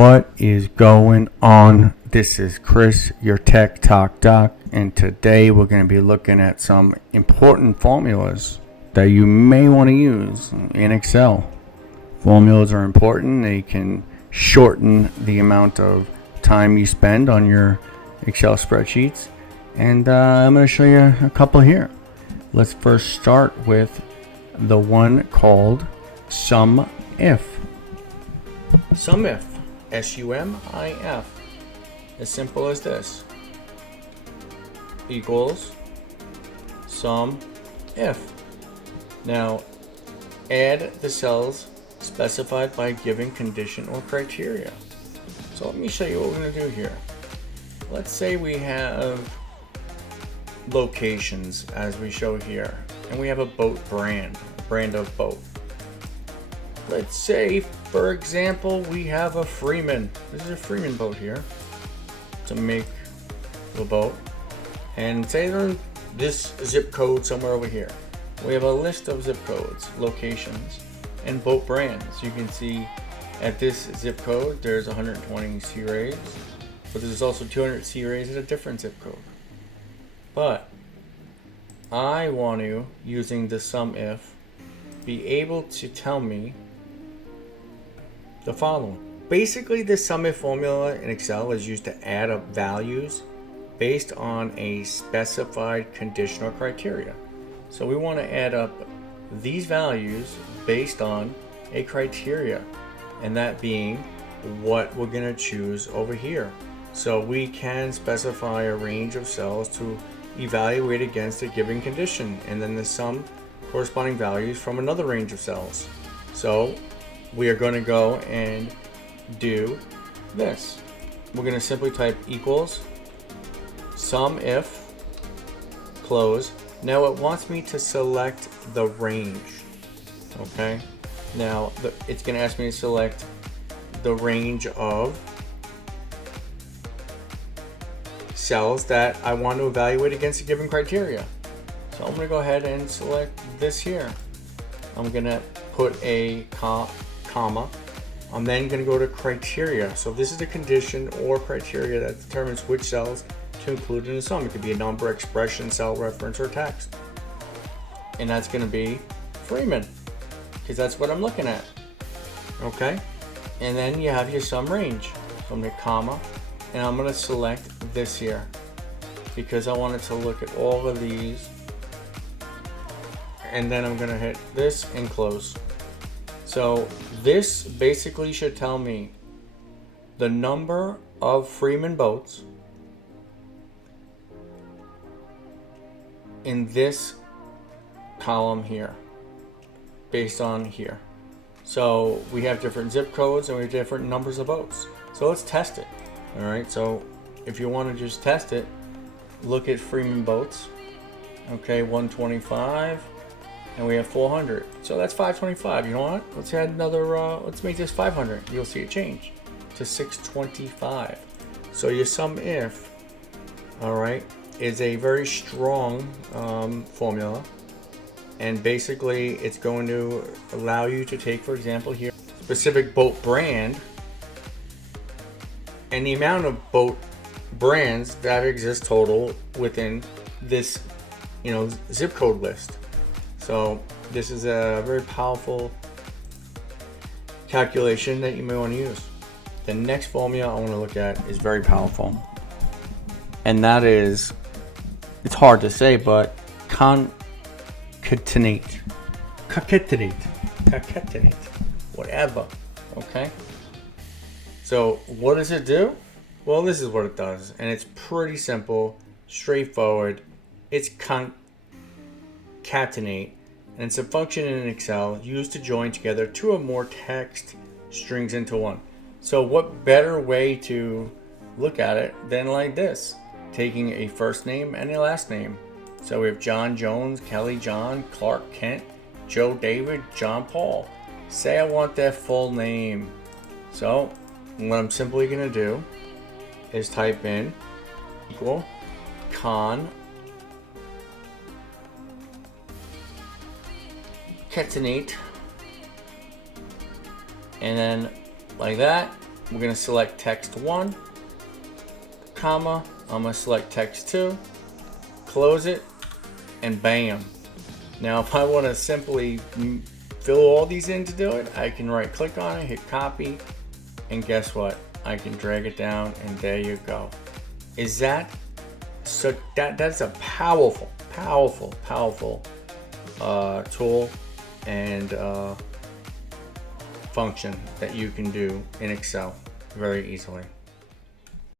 What is going on? This is Chris, your Tech Talk Doc, and today we're going to be looking at some important formulas that you may want to use in Excel. Formulas are important. They can shorten the amount of time you spend on your Excel spreadsheets, and I'm going to show you a couple here. Let's first start with the one called SUMIF. SUMIF. SUMIF. As simple as this. Equals SUMIF. Now, add the cells specified by a given condition or criteria. So let me show you what we're going to do here. Let's say we have locations as we show here, and we have a boat brand, a brand of boat. Let's say, for example, we have a Freeman. This is a Freeman boat here to make the boat. And say they're in this zip code somewhere over here. We have a list of zip codes, locations, and boat brands. You can see at this zip code, there's 120 sea rays, but there's also 200 sea rays at a different zip code. But I want to, using the SUMIF, be able to tell me the following. Basically, the SUMIF formula in Excel is used to add up values based on a specified condition or criteria. So we want to add up these values based on a criteria, and that being what we're going to choose over here. So we can specify a range of cells to evaluate against a given condition, and then the sum corresponding values from another range of cells. So we are going to go and do this. We're going to simply type equals SUMIF close. Now it wants me to select the range. Okay. Now it's going to ask me to select the range of cells that I want to evaluate against a given criteria. So I'm going to go ahead and select this here. I'm going to put a comma. I'm then going to go to criteria. So this is the condition or criteria that determines which cells to include in the sum. It could be a number, expression, cell reference, or text. And that's going to be Freeman, because that's what I'm looking at. Okay? And then you have your sum range. So I'm going to comma, and I'm going to select this here, because I wanted to look at all of these. And then I'm going to hit this and close. So this basically should tell me the number of Freeman boats in this column here, based on here. So we have different zip codes and we have different numbers of boats. So let's test it. All right. So if you want to just test it, look at Freeman boats. Okay, 125. And we have 400, so that's 525. You know what? Let's add another. Let's make this 500. You'll see it change to 625. So your SUMIF, all right, is a very strong formula, and basically it's going to allow you to take, for example, here specific boat brand and the amount of boat brands that exist total within this, zip code list. So this is a very powerful calculation that you may want to use. The next formula I want to look at is very powerful, and that is, it's hard to say, but concatenate, whatever. Okay. So what does it do? Well, this is what it does, and it's pretty simple, straightforward. It's concatenate, and it's a function in Excel used to join together two or more text strings into one. So what better way to look at it than like this, taking a first name and a last name. So we have John Jones, Kelly John, Clark Kent, Joe David, John Paul. Say I want their full name. So what I'm simply going to do is type in equal concatenate, and then like that, we're going to select text 1, comma, I'm going to select text 2, close it, and bam. Now if I want to simply fill all these in to do it, I can right click on it, hit copy, and guess what? I can drag it down, and there you go. Is that so? That's a powerful tool and function that you can do in Excel very easily.